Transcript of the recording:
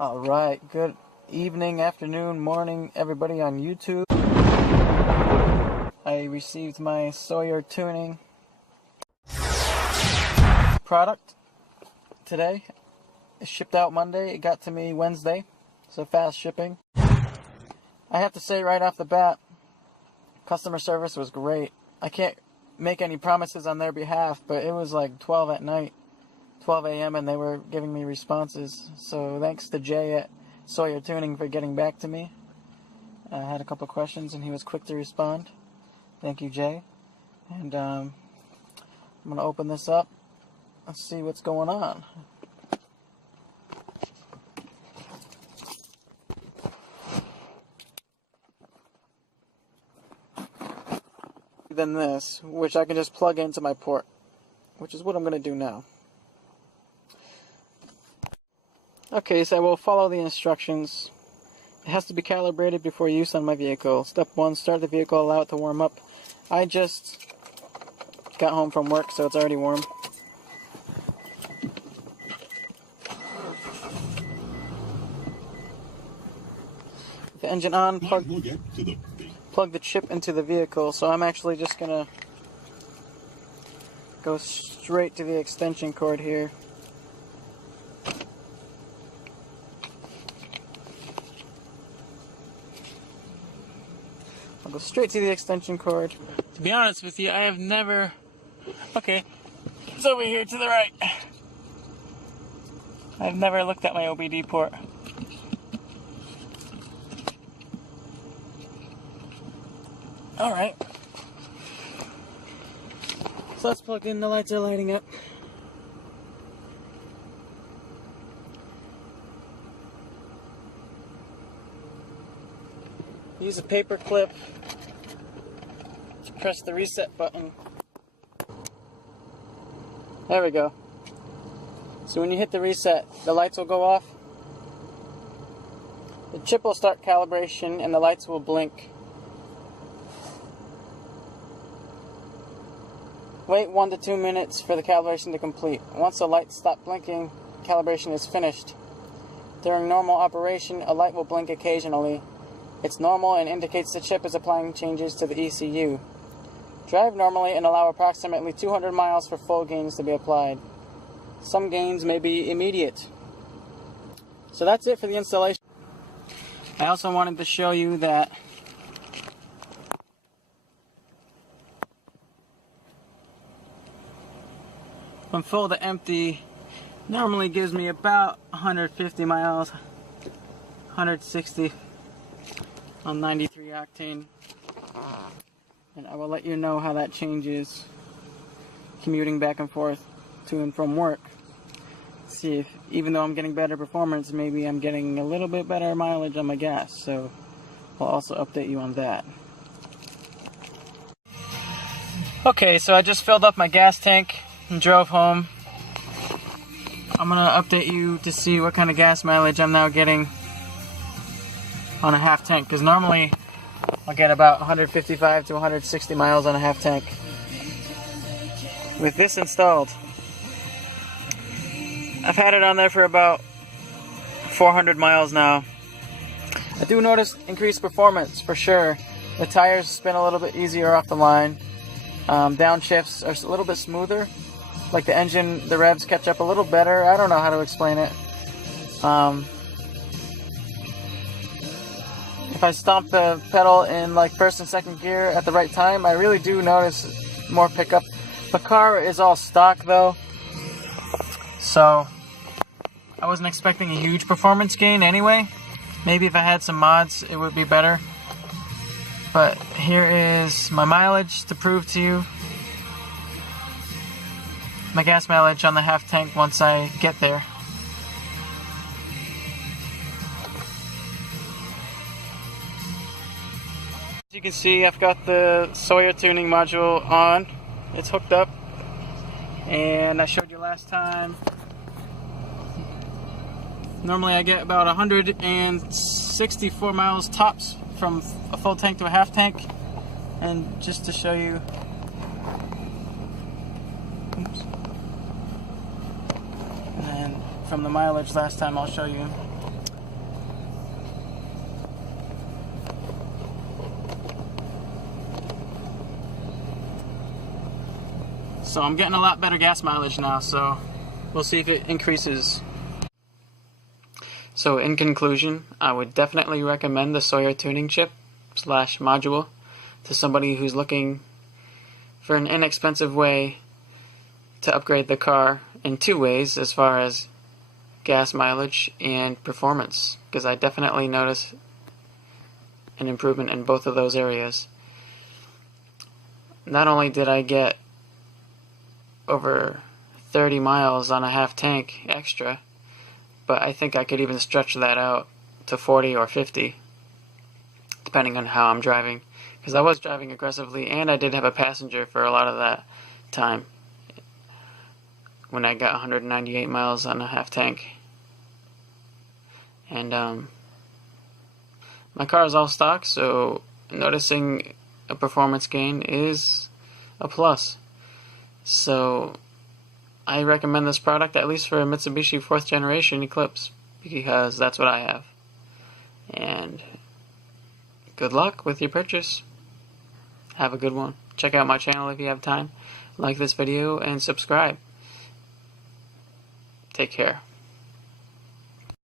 Alright, good evening, afternoon, morning, everybody on YouTube. I received my Sawyer Tuning product today. It shipped out Monday, it got to me Wednesday, so fast shipping. I have to say right off the bat, customer service was great. I can't make any promises on their behalf, but it was like 12 at night. 12 a.m. and they were giving me responses. So thanks to Jay at Sawyer Tuning for getting back to me. I had a couple questions and he was quick to respond. Thank you, Jay. And I'm going to open this up. Let's see what's going on. Than this, which I can just plug into my port, which is what I'm going to do now. Okay, so I will follow the instructions. It has to be calibrated before use on my vehicle. Step 1, start the vehicle, allow it to warm up. I just got home from work, so it's already warm. With the engine on, plug the chip into the vehicle. So I'm actually just going to go straight to the extension cord here. I'll go straight to the extension cord. To be honest with you, I have never... Okay, it's over here to the right. I've never looked at my OBD port. Alright. So let's plug in, the lights are lighting up. Use a paper clip to press the reset button. There we go. So when you hit the reset, the lights will go off. The chip will start calibration and the lights will blink. Wait 1 to 2 minutes for the calibration to complete. Once the lights stop blinking, calibration is finished. During normal operation, a light will blink occasionally. It's normal and indicates the chip is applying changes to the ECU. Drive normally and allow approximately 200 miles for full gains to be applied. Some gains may be immediate. So that's it for the installation. I also wanted to show you that from full to empty normally gives me about 150 miles, 160 on 93 octane, and I will let you know how that changes commuting back and forth to and from work. See if, even though I'm getting better performance, maybe I'm getting a little bit better mileage on my gas, so I'll also update you on that. Okay, so I just filled up my gas tank and drove home. I'm gonna update you to see what kind of gas mileage I'm now getting on a half tank, because normally I'll get about 155 to 160 miles on a half tank. With this installed, I've had it on there for about 400 miles now. I do notice increased performance for sure. The tires spin a little bit easier off the line. Downshifts are a little bit smoother. Like the engine, the revs catch up a little better. I don't know how to explain it. If I stomp the pedal in like first and second gear at the right time, I really do notice more pickup. The car is all stock though, so I wasn't expecting a huge performance gain anyway. Maybe if I had some mods it would be better. But here is my mileage to prove to you. My gas mileage on the half tank once I get there. As you can see, I've got the Sawyer Tuning module on. It's hooked up, and I showed you last time. Normally I get about 164 miles tops from a full tank to a half tank, and just to show you, and from the mileage last time, I'll show you. So I'm getting a lot better gas mileage now, so we'll see if it increases. So in conclusion, I would definitely recommend the Sawyer Tuning chip / module to somebody who's looking for an inexpensive way to upgrade the car in two ways as far as gas mileage and performance, because I definitely notice an improvement in both of those areas. Not only did I get over 30 miles on a half tank extra, but I think I could even stretch that out to 40 or 50 depending on how I'm driving, because I was driving aggressively and I did have a passenger for a lot of that time when I got 198 miles on a half tank. And my car is all stock, so noticing a performance gain is a plus. So I recommend this product, at least for a Mitsubishi 4th generation Eclipse, because that's what I have. And good luck with your purchase. Have a good one. Check out my channel if you have time. Like this video and subscribe. Take care.